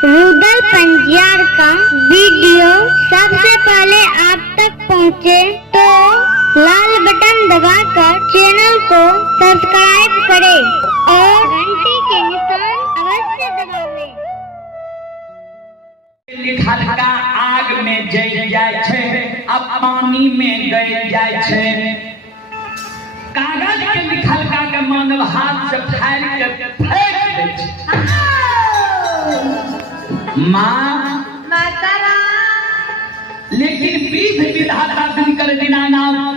रुदल पंजियार का वीडियो सबसे पहले आप तक पहुंचे तो लाल बटन दबाकर चैनल को सब्सक्राइब करें और घंटी के निशान अवश्य दबावें। लिखल का आग में जल जाय छे, अब पानी में गल जाय छे। कागज के लिखल का के मानव हाथ से फाड़ के फेंक दे छे। माँ मातारा, लेकिन विधि विधाता दिनकर दीनानाथ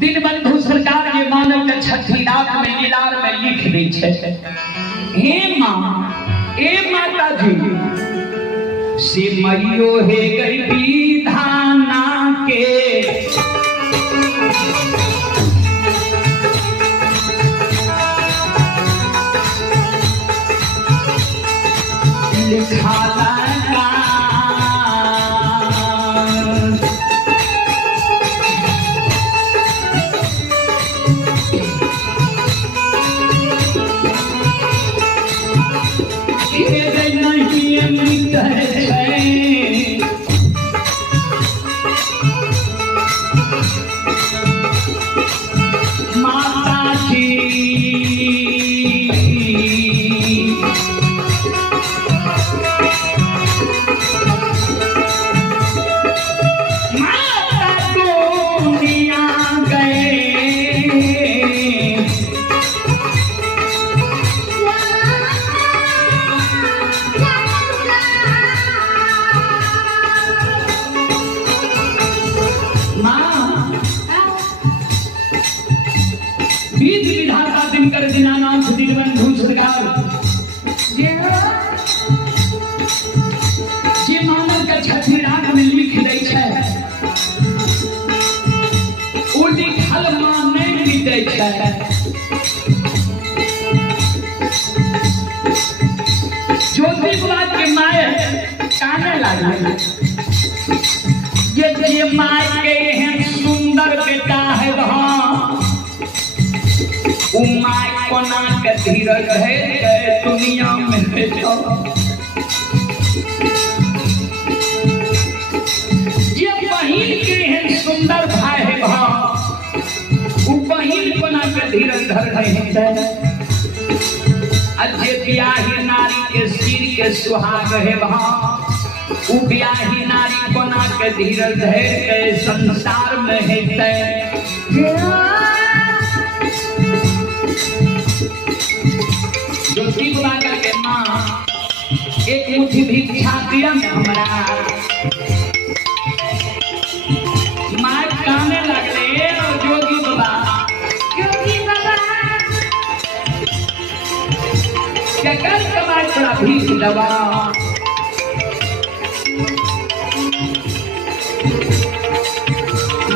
दीनबंधु सरकार ये मानव के छठी रात में लीलार में लिख दी छे। हे माँ, ए माता जी, से मरियो हे गई विधाना के लिखा लगा माता जी विधि विधाता दिनकर दीनानाथ दीनबंधु सरकार जे मानव के छठी रात में लिख दै छै, ओ लिखल मां नहीं मिटै छै। ज्योति बुआ के माय काने लागल, ये माय के एहन सुंदर बेटा है वहां माय कोना के धीरज है दुनिया में बेटा। ये बहिन के एहन सुंदर भाई है वहां, वो बहिन कोना के धीरज धर है। अजे ब्याही नारी के सिर के सुहाग है वहां, वो ब्याही नारी कोना के धीरज है संसार में है। ज्योति बुला करके माँ एक मुट्ठी भिक्षा दिया हमरा। माँ काने लगले और जोगी बाबा केकर कमाई थोड़ा भीख दबा।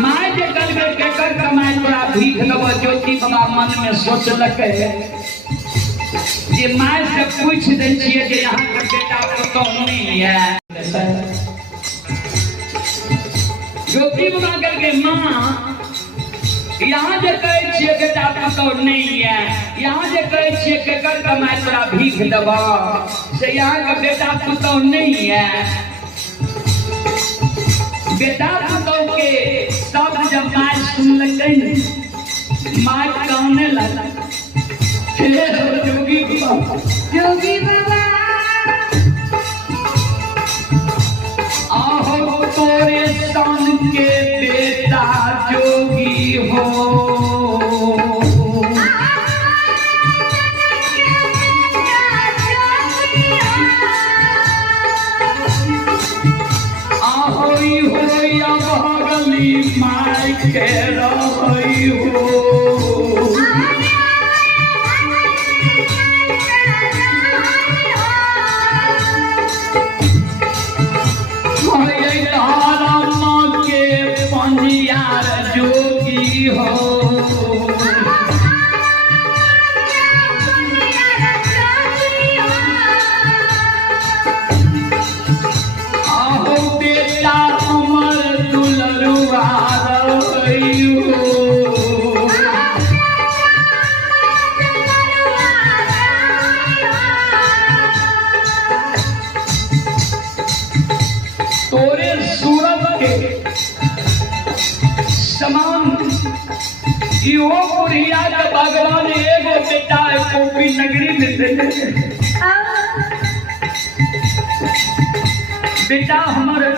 माँ जे कल केकर कमाई थोड़ा भीख दबा। ज्योति बाबा मन में सोचलक ये माय से पूछ दे छिए जे यहाँ के बेटा तो नहीं है। ज्योति बुला करके माँ यहाँ जे कहे छिए बेटा तो नहीं है, यहाँ जे कहे छिए केकर कमाई तोरा भीख दबा से यहाँ का बेटा तो नहीं है। बेटा तो के सब जब माय सुन लगे माय कहने लगा जोगी बाबा आहो तोरे सन के बेटा जोगी हो। आहो हो भगली माय के रही हो। के समान यो बुढ़िया के भगवान एगो बेटा कोपी नगरी में दे बेटा हमारे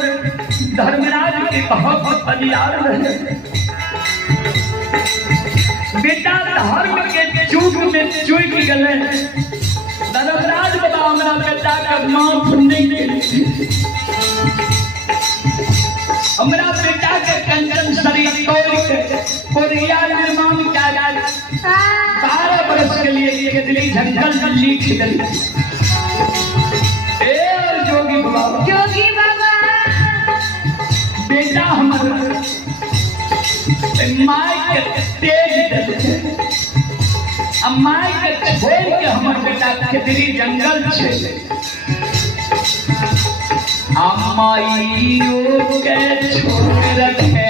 धर्मराज के बहुत परिवार रहे बेटा धर्म के चूक में चूक गए धर्मराज बाबा हमारा बेटा का नाम सुनने के हमारा बेटा के कंचन शरीर तोड़ के कोरिया निर्माण किया जाए 12 वर्ष के लिए दिल्ली जंगल में लिख दिल जोगी बाबा बेटा हमारा माई के तेज माई के छोड़ के हमार बेटा खेतरी जंगल छे अम्माइयो के छोड़ रखे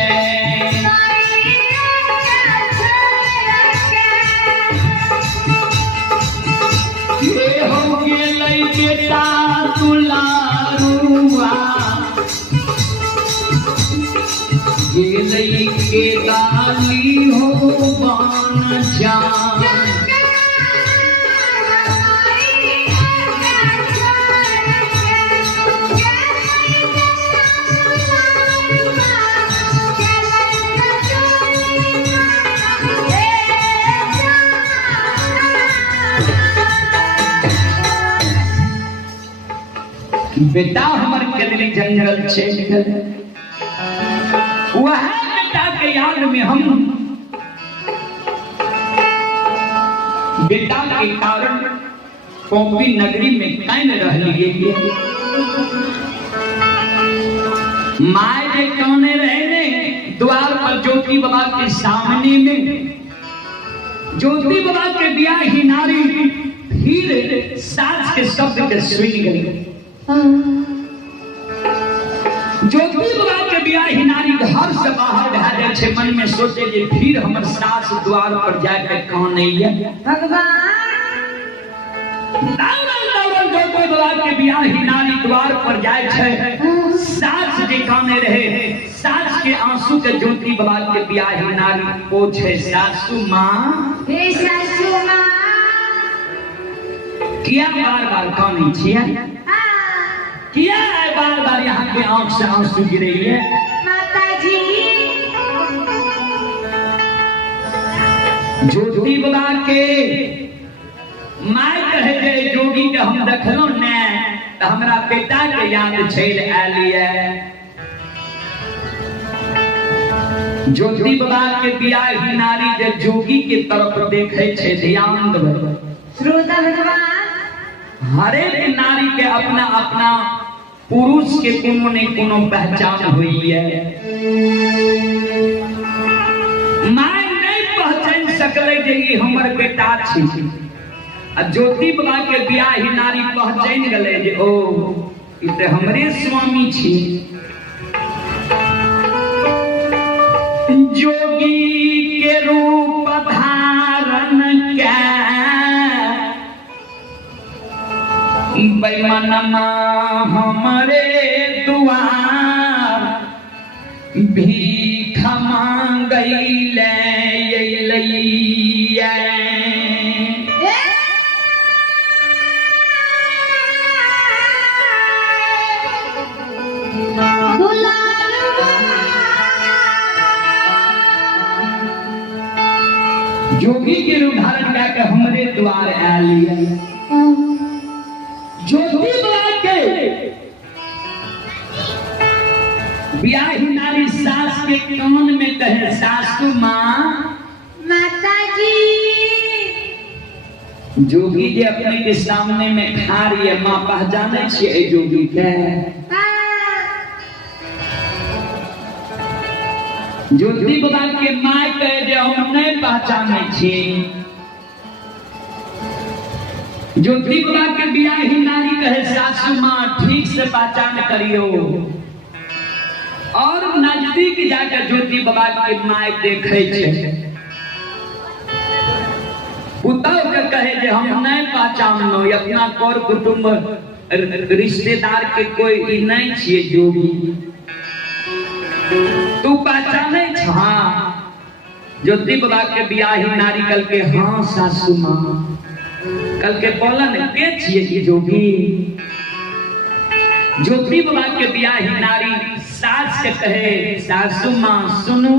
ये हो गेलै बेटा तुलारुआ गेलै के गाली हो बान जान बेटा हमारे केदली जंगल छे वह बेटा के याद में हम बेटा के कारण कोपी नगरी में कैन रह लिए माय जे कौने रहने द्वार पर ज्योति बाबा के सामने में ज्योति बाबा के ब्याह ही नारी फिर सास के शब्द के सुन गई ज्योति बाबा के ब्याह ही नारी घर से बाहर रह जाए छे मन में सोचे जे फिर हमर सास द्वार पर जाके कौन नहीं है भगवान ज्योति बाबा के ब्याह ही नारी द्वार पर जाए छे सास जे काने रहे सास के आंसू के ज्योति बाबा के ब्याह ही नारी पूछे सासू माँ हे सासू माँ किया बार कानी छिया किया है बार यहाँ के आंख से आंसू गिरे है माताजी ज्योति बाबा के माय कहे जे जोगी के हम देखलो ने त हमरा बेटा के याद छेल आलिए ज्योति बाबा के बियाह ही नारी जे जोगी के तरफ देखे छे ध्यान देबे श्रोता भगवान हर एक नारी के अपना अपना पुरुष के कोनो ने कोनो पहचान हुई है माय नहीं पहचान सकले जे ई हमर बेटा छी आ ज्योति बाबा के बियाह ही नारी पहचान गले जे ओ ई ते हमरे स्वामी छी जोगी के रूप धारण के बैमनमा हमरे दुआर भीख मांगैले अइलैया जोगी के रूप धारण करके हमरे द्वार आलिया ज्योति बाबा के ब्याह ही नारी सास के कान में कहे सासू माँ माताजी जोगी जे अपने के सामने में खा रही है माँ पहचाने छे जोगी के ज्योति बाबा के माँ कहे जे हम नहीं पहचाने छी ज्योति बाबा के बियाह ही नारी कहे सासू माँ ठीक से पहचान करियो और नजदीक जाकर ज्योति बाबा के माँ देखे छे पुतौ के कहे जे हम नहीं पहचानलो अपना कर कुटुंब रिश्तेदार के कोई ई नहीं छिए जोगी तू पहचाने छा ज्योति बाबा के बियाही नारी कल के हाँ सासू माँ कल के बोलन के छिए की जोगी ज्योति बाबा के बियाही नारी सास से कहे सासू माँ सुनू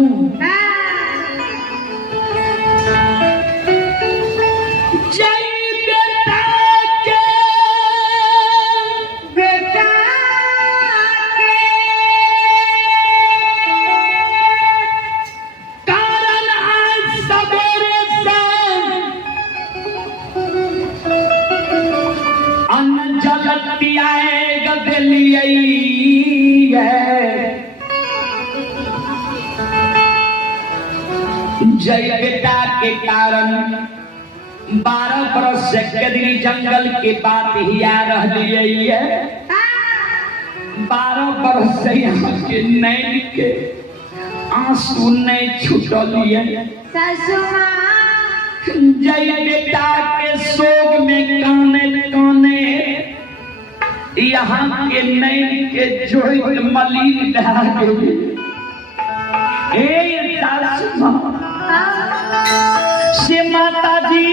जय बेटा के कारण 12 बरस से कदरी जंगल के बात ही आ रही है 12 बरस से यहाँ के नैन के आंसू नहीं छूटलिए जय बेटा के शोक में काने काने यहाँ के नैन के जोड़ मलिन रह गई से माता जी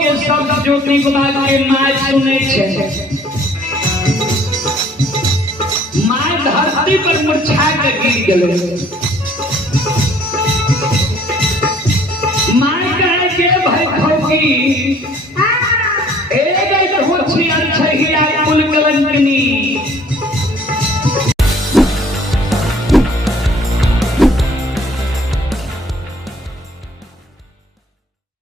के सब ज्योति बाबा के माय सुने माय धरती पर मुरझा के गिर गेलो माय कहे के भाई खोकी एक होछी अच्छा ही कुल कलंकनी